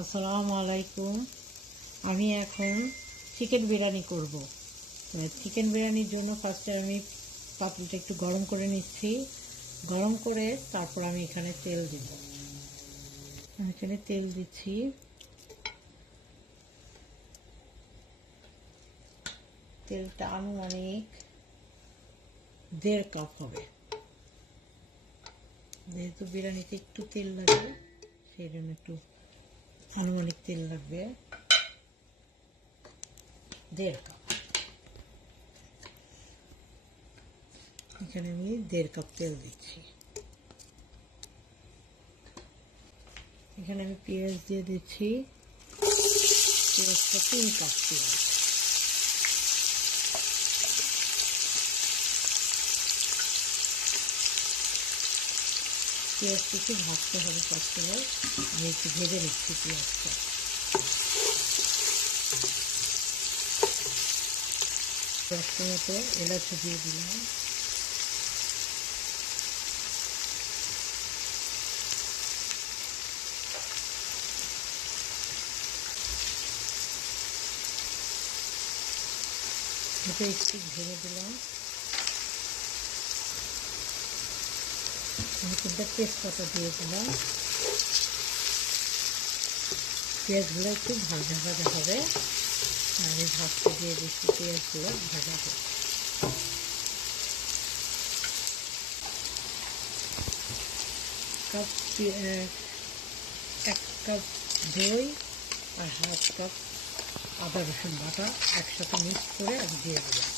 আসসালামু আলাইকুম। আমি এখন চিকেন বিরিয়ানি করব। চিকেন বিরিয়ানির জন্য ফার্স্টে আমি পাতিলটা একটু গরম করে নিচ্ছি। গরম করে তারপর আমি এখানে তেল দিব। আমি এখানে তেল দিচ্ছি। তেলটা আনুমানিক 1.5 কাপ হবে। যেহেতু বিরিয়ানিতে একটু তেল লাগে সেই জন্য একটু আনুমানিক তেল লাগবে 1.5 কাপ। এখানে আমি 1.5 কাপ তেল দিচ্ছি। এখানে আমি পেঁয়াজ দিয়ে দিচ্ছি। পেঁয়াজটা 3 কাপ পেঁয়াজ। পেঁয়াজটা একটু ভাজতে হবে প্রথমে। আমি একটু ভেজে নিচ্ছি পেঁয়াজটা। পেঁয়াজটা মতো এলাচ দিয়ে দিলাম। এটা একটু ভেজে দিলাম। আমি কিন্তু তেজপাতা দিয়ে দিলাম। পেঁয়াজগুলো একটু ভাজা ভাজা হবে। আমি ভাজতে দিয়ে দিচ্ছি পেঁয়াজগুলো ভাজা হবে। 1 কাপ দই আর 1/2 কাপ আদা রসুন বাটা একসাথে মিক্স করে আমি দিয়ে দিলাম।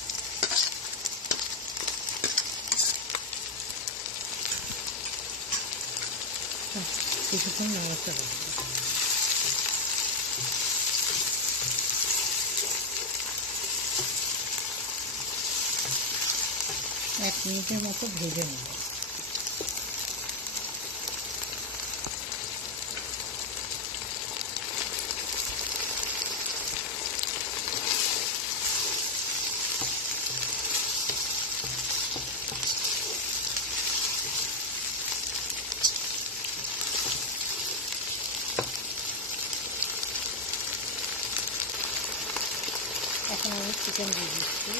কিছুক্ষণ নাড়াচাড়া দেব। 1 মিনিটের মতো ভেজে নেব। এখন আমি চিকেন দিয়ে দিচ্ছি।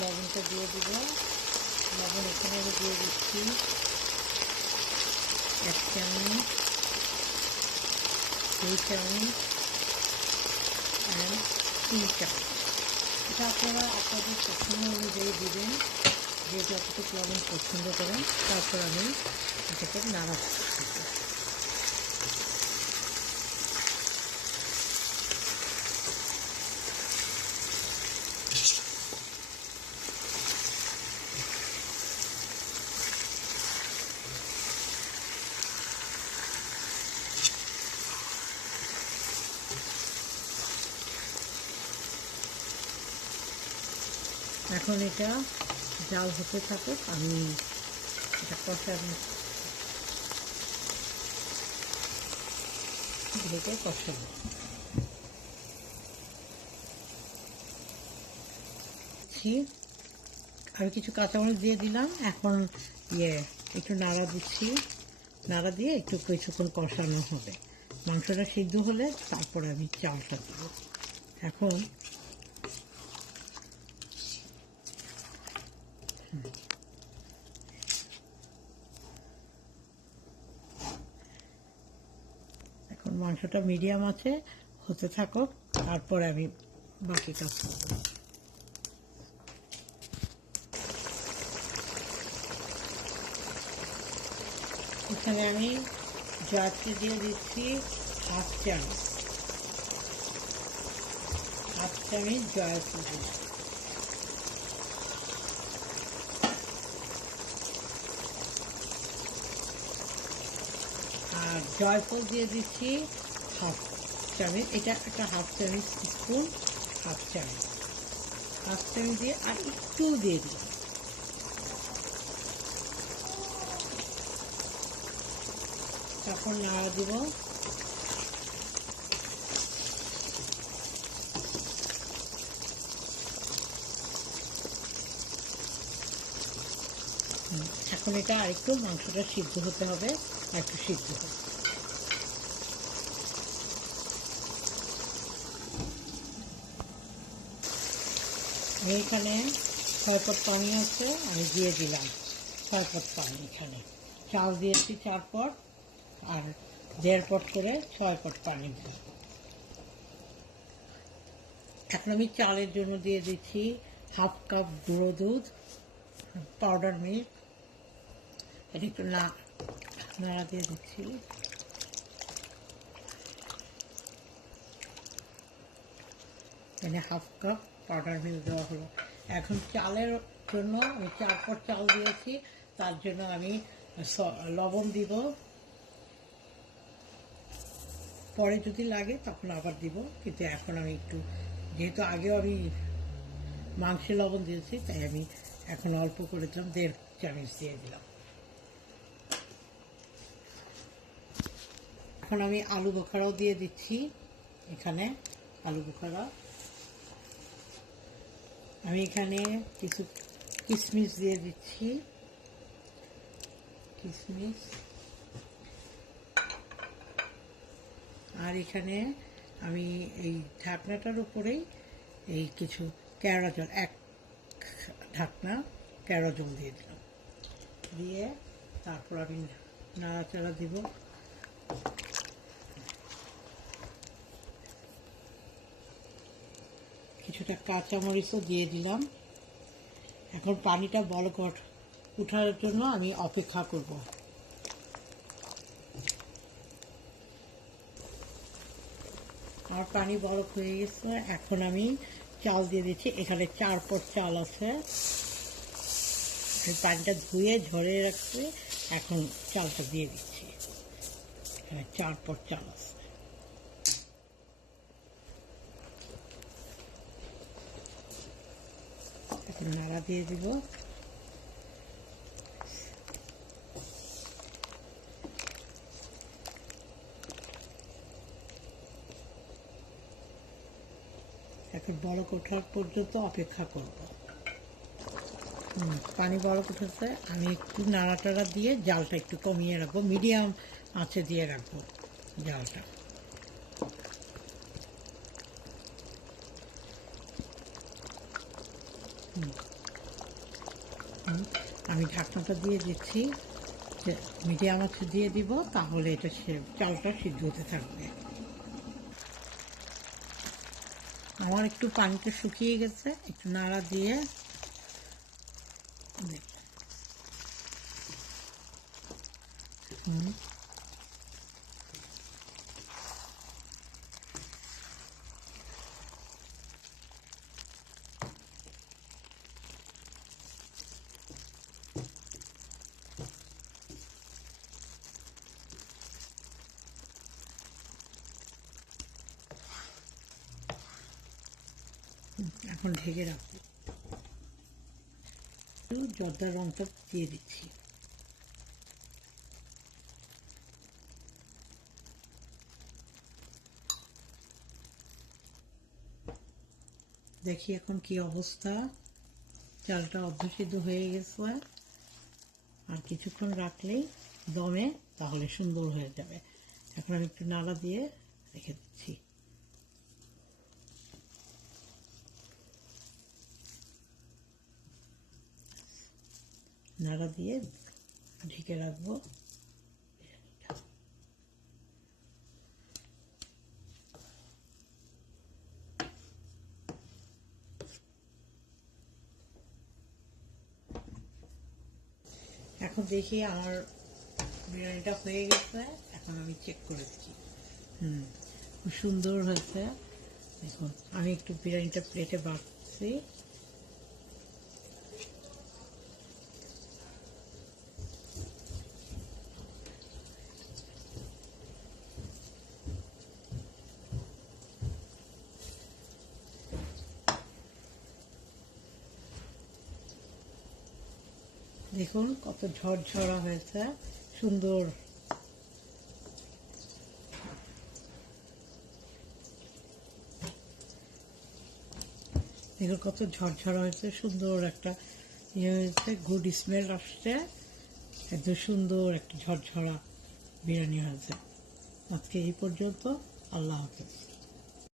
লবণটা দিয়ে দিব। লবণ এখানে আমি দিয়ে দিচ্ছি 1 চামচ, 2 চামচ আর 3 চামচ। এটা আপনারা আপনাদের পছন্দ অনুযায়ী দিবেন, যে যতটুকু লবণ পছন্দ করেন। তারপর আমি এটাকে নাড়াচ্ছি। এখন এটা জাল হতে থাকুক, আমি এটা কষাবো। ঢেকে কষাবো। আর কিছু কাঁচামরিচ দিয়ে দিলাম। এখন একটু নাড়া দিচ্ছি। নাড়া দিয়ে একটু কিছুক্ষণ কষানো হবে। মাংসটা সিদ্ধ হলে তারপরে আমি চালটা দেব। এখন মাংসটা মিডিয়াম আছে হতে থাকুক, তারপরে আমি বাকি কাজ করব। এখানে আমি জয়ত্রী দিয়ে দিচ্ছি 1/2 চামচ। 1/2 চামচ জয়ত্রী দিচ্ছি। আর জয়ফল দিয়ে দিচ্ছি 1/2। চামচ, এটা একটা হাফ চামচ স্পুন, হাফ চামচ দিয়ে আর একটু দিয়ে দিলাম। তারপর নাড়া দিব। এখন এটা আরেকটু মাংসটা সিদ্ধ হতে হবে, আর একটু সিদ্ধ হবে। আমি এখানে 6 পট পানি আছে, আমি দিয়ে দিলাম 6 পট পানি। এখানে চাল দিয়েছি 4 পট, আর 1.5 পট করে 6 পট পানি দিলাম। এখন আমি চালের জন্য দিয়ে দিচ্ছি হাফ কাপ গুঁড়ো দুধ, পাউডার মিল্ক। এটা একটু নাড়া দিয়ে দিচ্ছি। এখানে হাফ কাপ পাউডার মিল্ক দেওয়া হলো। এখন চালের জন্য আমি 4 পট চাল দিয়েছি, তার জন্য আমি লবণ দিব। পরে যদি লাগে তখন আবার দিব, কিন্তু এখন আমি একটু, যেহেতু আগেও আমি মাংসে লবণ দিয়েছি, তাই আমি এখন অল্প করে দিলাম, 1.5 চামচ দিয়ে দিলাম। এখন আমি আলু বোখারাও দিয়ে দিচ্ছি। এখানে আলু বোখারা, আমি এখানে কিছু কিশমিশ দিয়ে দিচ্ছি, কিশমিশ। আর এখানে আমি এই ঢাকনাটার উপরেই এই কিছু কেওড়া জল, 1 ঢাকনা কেওড়া জল দিয়ে দিলাম। দিয়ে তারপর আমি নাড়াচাড়া দিব। কিছুটা কাঁচামরিচও দিয়ে দিলাম। এখন পানিটা বলক উঠার জন্য আমি অপেক্ষা করব। আমার পানি বলক হয়ে গেছে, এখন আমি চাল দিয়ে দিচ্ছি। এখানে 4 পট চাল আছে, পানিটা ধুয়ে ঝরিয়ে রাখছি। এখন চালটা দিয়ে দিচ্ছি। এখানে 4 পট চাল আছে। এখন নাড়া দিয়ে দিব। এখন বলক ওঠার পর্যন্ত অপেক্ষা করব। পানি বলক উঠেছে, আমি একটু নাড়াটাড়া দিয়ে জালটা একটু কমিয়ে রাখবো, মিডিয়াম আঁচে দিয়ে রাখবো জালটা। আমি ঢাকনাটা দিয়ে দিচ্ছি, মিডিয়াম আঁচে দিয়ে দিব, তাহলে এটা চালটা সিদ্ধ হতে থাকবে। আমার একটু পানিটা শুকিয়ে গেছে, একটু নাড়া দিয়ে এখন ঢেকে রাখবো। একটু জর্দার রঙটা দিয়ে দিচ্ছি। দেখি এখন কি অবস্থা। চালটা অর্ধসিদ্ধ হয়ে গেছে, আর কিছুক্ষণ রাখলেই দমে তাহলে সুন্দর হয়ে যাবে। এখন আমি একটু নাড়া দিয়ে রেখে দিচ্ছি। নাড়া দিয়ে ঢেকে রাখবো। এখন দেখি আমার বিরিয়ানিটা হয়ে গেছে। এখন আমি চেক করে দিচ্ছি। খুব সুন্দর হয়েছে। দেখুন, আমি একটু বিরিয়ানিটা প্লেটে বাড়ছি। দেখুন কত ঝরঝরা হয়েছে, সুন্দর। দেখুন কত ঝরঝরা হয়েছে, সুন্দর একটা ইয়ে হয়েছে, গুড স্মেল আসছে, একদম সুন্দর একটা ঝরঝরা বিরিয়ানি হয়েছে। আজকে এই পর্যন্ত, আল্লাহ হাফেজ।